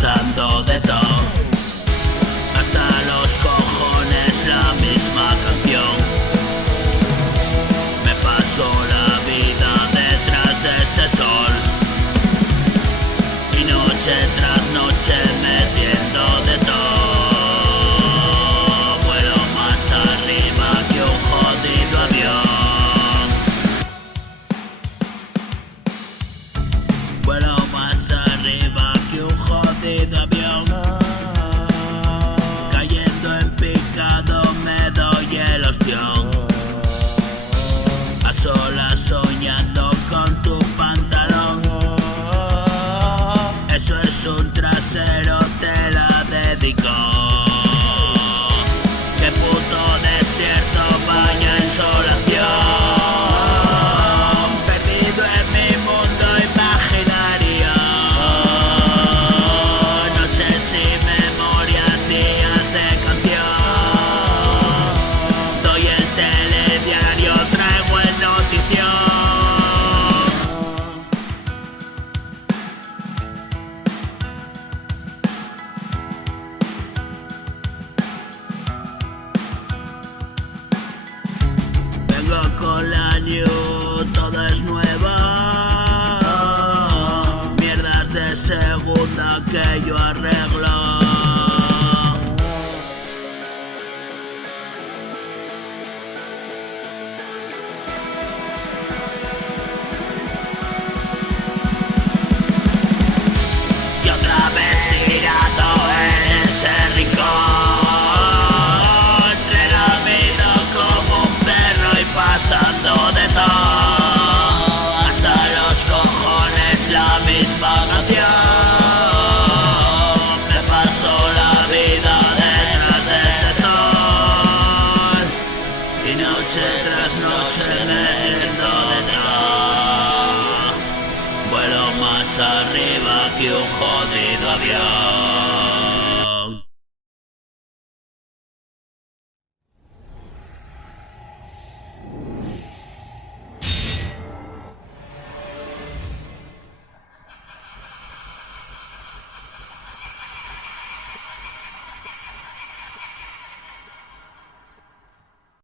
pasando de todo, hasta los cojones la misma canción. Me paso la vida detrás de ese sol, y noche tras noche metiendo de todo. Vuelo más arriba que un jodido avión. Vuelo más arriba que un jodido avión. Cayendo en picado me doy el ostión. A solas soñando con tu pantalón. Eso es un trasero, te la dedico. Qué puto desierto, vaya insolación. Perdido en mi mundo imaginario. Noches y memorias, días de canción. Doy el telediario, traigo el notición. Vengo con la new, todo es nueva. Mierdas de segunda que yo arreglo. Y otra vez tirado en ese rincón, relamido como un perro y pasando de todo, hasta los cojones la misma canción. Me paso la vida detrás de ese sol, y noche tras noche metiendo de todo. Vuelo más arriba que un jodido avión.